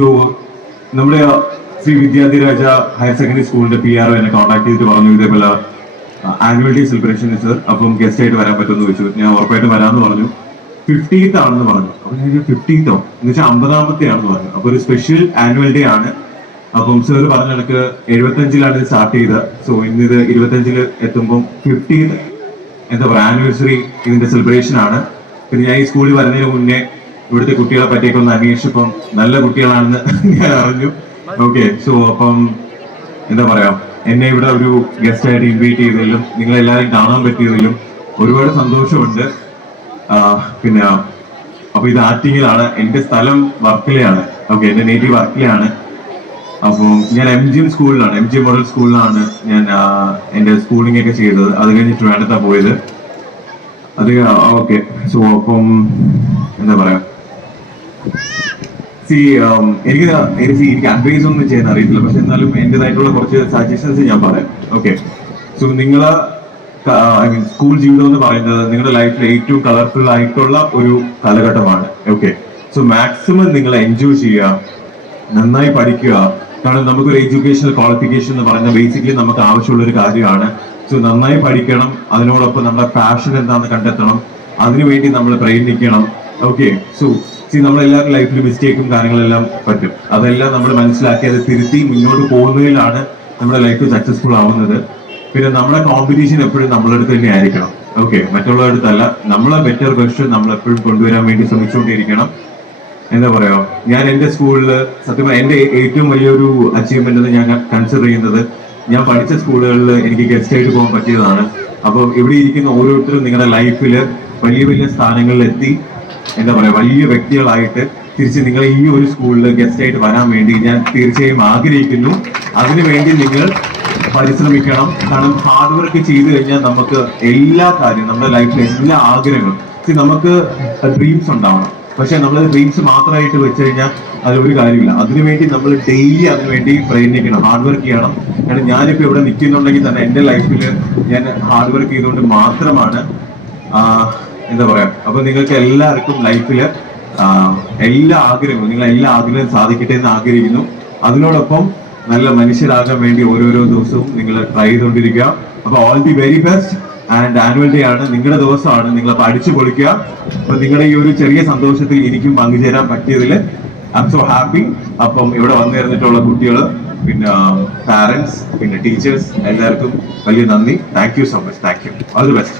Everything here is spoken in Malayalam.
സോ നമ്മുടെ ശ്രീ വിദ്യാധിരാജ ഹയർ സെക്കൻഡറി സ്കൂളിന്റെ PR എന്നെ കോൺടാക്ട് ചെയ്തിട്ട് പറഞ്ഞു ഇതേപോലെ ആനുവൽ ഡേ സെലിബ്രേഷൻ സർ, അപ്പം ഗസ്റ്റ് ആയിട്ട് വരാൻ പറ്റുമെന്ന് ചോദിച്ചു. ഞാൻ ഉറപ്പായിട്ട് വരാമെന്ന് പറഞ്ഞു. 50th ആണെന്ന് പറഞ്ഞു. അപ്പൊ ഞാൻ 50th എന്ന് വെച്ചാൽ 50ാമത്തെ ആണെന്ന് പറഞ്ഞു. അപ്പൊ ഒരു സ്പെഷ്യൽ ആനുവൽ ഡേ ആണ്. അപ്പം സാർ പറഞ്ഞ എനിക്ക് 75ലാണ് ഇത് സ്റ്റാർട്ട് ചെയ്തത്. സോ ഇന്നിത് 25 എത്തുമ്പോൾ 50th എന്താ പറയുക ആനിവേഴ്സറി ഇതിന്റെ സെലിബ്രേഷൻ ആണ്. പിന്നെ ഞാൻ ഈ സ്കൂളിൽ വരുന്നതിന് മുന്നേ ഇവിടുത്തെ കുട്ടികളെ പറ്റിയൊക്കെ ഒന്ന് അന്വേഷിച്ചപ്പം നല്ല കുട്ടികളാണെന്ന് ഞാൻ അറിഞ്ഞു. ഓക്കെ, സോ അപ്പം എന്താ പറയാ എന്നെ ഇവിടെ ഒരു ഗസ്റ്റ് ആയിട്ട് ഇൻവൈറ്റ് ചെയ്തതിലും നിങ്ങളെല്ലാവരും കാണാൻ പറ്റിയതിലും ഒരുപാട് സന്തോഷമുണ്ട്. പിന്നെ അപ്പൊ ഇത് ആറ്റിങ്ങിലാണ്. എന്റെ സ്ഥലം വർക്കലയാണ്. ഓക്കെ, എന്റെ നേറ്റീവ് വർക്കലയാണ്. അപ്പോൾ ഞാൻ MGM സ്കൂളിലാണ്, MGM മോഡൽ സ്കൂളിലാണ് ഞാൻ എന്റെ സ്കൂളിംഗ് ഒക്കെ ചെയ്തത്. അത് കഴിഞ്ഞിട്ട് വേണ്ടത്താ പോയത്. അത് ഓക്കെ. സോ അപ്പം എന്താ പറയാ എനിക്ക് അഡ്വൈസ് ഒന്നും ചെയ്യാൻ അറിയത്തില്ല, പക്ഷെ എന്നാലും എന്റേതായിട്ടുള്ള കുറച്ച് സജഷൻസ് ഞാൻ പറയാം. ഓക്കെ, സോ നിങ്ങളെ സ്കൂൾ ജീവിതം എന്ന് പറയുന്നത് നിങ്ങളുടെ ലൈഫിൽ ഏറ്റവും കളർഫുൾ ആയിട്ടുള്ള ഒരു കാലഘട്ടമാണ്. ഓക്കെ, സോ മാക്സിമം നിങ്ങൾ എൻജോയ് ചെയ്യുക, നന്നായി പഠിക്കുക. കാരണം നമുക്കൊരു എഡ്യൂക്കേഷണൽ ക്വാളിഫിക്കേഷൻ എന്ന് പറയുന്നത് ബേസിക്കലി നമുക്ക് ആവശ്യമുള്ള ഒരു കാര്യമാണ്. സോ നന്നായി പഠിക്കണം, അതിനോടൊപ്പം നമ്മുടെ പാഷൻ എന്താണെന്ന് കണ്ടെത്തണം, അതിനുവേണ്ടി നമ്മൾ പ്രയത്നിക്കണം. ഓക്കെ, സോ നമ്മളെല്ലാവരും ലൈഫിൽ മിസ്റ്റേക്കും കാര്യങ്ങളെല്ലാം പറ്റും. അതെല്ലാം നമ്മൾ മനസ്സിലാക്കി അത് തിരുത്തി മുന്നോട്ട് പോകുന്നതിലാണ് നമ്മുടെ ലൈഫ് സക്സസ്ഫുൾ ആവുന്നത്. പിന്നെ നമ്മുടെ കോമ്പറ്റീഷൻ എപ്പോഴും നമ്മളുടെ അടുത്ത് തന്നെ ആയിരിക്കണം. ഓക്കെ, മറ്റുള്ളവരുടെ അടുത്തല്ല. നമ്മളെ ബെറ്റർ വെർഷൻ നമ്മൾ എപ്പോഴും കൊണ്ടുവരാൻ വേണ്ടി ശ്രമിച്ചുകൊണ്ടിരിക്കണം. എന്താ പറയാ ഞാൻ എന്റെ സ്കൂളിൽ സത്യം എന്റെ ഏറ്റവും വലിയൊരു അച്ചീവ്മെന്റ് എന്ന് ഞാൻ കൺസിഡർ ചെയ്യുന്നത് ഞാൻ പഠിച്ച സ്കൂളുകളിൽ എനിക്ക് ഗസ്റ്റ് ആയിട്ട് പോകാൻ പറ്റിയതാണ്. അപ്പോൾ ഇവിടെ ഇരിക്കുന്ന ഓരോരുത്തരും നിങ്ങളുടെ ലൈഫിൽ വലിയ വലിയ സ്ഥാനങ്ങളിൽ എത്തി എന്താ പറയാ വലിയ വ്യക്തികളായിട്ട് തിരിച്ച് നിങ്ങൾ ഈ ഒരു സ്കൂളിൽ ഗസ്റ്റ് ആയിട്ട് വരാൻ വേണ്ടി ഞാൻ തീർച്ചയായും ആഗ്രഹിക്കുന്നു. അതിനുവേണ്ടി നിങ്ങൾ പരിശ്രമിക്കണം. കാരണം ഹാർഡ് വർക്ക് ചെയ്തു കഴിഞ്ഞാൽ നമുക്ക് എല്ലാ കാര്യവും നമ്മുടെ ലൈഫിലെ എല്ലാ ആഗ്രഹങ്ങളും നമുക്ക് ഡ്രീംസ് ഉണ്ടാവണം. പക്ഷെ നമ്മൾ ഡ്രീംസ് മാത്രമായിട്ട് വെച്ച് കഴിഞ്ഞാൽ അതിലൊരു കാര്യമില്ല. അതിനുവേണ്ടി നമ്മൾ ഡെയിലി അതിനുവേണ്ടി പ്രയത്നിക്കണം, ഹാർഡ് വർക്ക് ചെയ്യണം. കാരണം ഞാനിപ്പോൾ ഇവിടെ നിൽക്കുന്നുണ്ടെങ്കിൽ തന്നെ എൻ്റെ ലൈഫിൽ ഞാൻ ഹാർഡ് വർക്ക് ചെയ്തുകൊണ്ട് മാത്രമാണ് എന്താ പറയാ. അപ്പൊ നിങ്ങൾക്ക് എല്ലാവർക്കും ലൈഫിൽ എല്ലാ ആഗ്രഹങ്ങളും എല്ലാ ആഗ്രഹവും സാധിക്കട്ടെ എന്ന് ആഗ്രഹിക്കുന്നു. അതിനോടൊപ്പം നല്ല മനുഷ്യരാകാൻ വേണ്ടി ഓരോരോ ദിവസവും നിങ്ങൾ ട്രൈ ചെയ്തുകൊണ്ടിരിക്കുക. അപ്പൊ all the very best. And annual day ആണ്, നിങ്ങളുടെ ദിവസമാണ്. നിങ്ങൾ പഠിച്ചു പൊളിക്കുക. അപ്പൊ നിങ്ങളുടെ ഈ ഒരു ചെറിയ സന്തോഷത്തിൽ എനിക്കും പങ്കുചേരാൻ പറ്റിയതിൽ ഐ എം സോ ഹാപ്പി. അപ്പം ഇവിടെ വന്നിരുന്നിട്ടുള്ള കുട്ടികൾ, പിന്നെ പാരന്റ്സ്, പിന്നെ ടീച്ചേഴ്സ് എല്ലാവർക്കും വലിയ നന്ദി. Thank you so much. Thank you. All the best.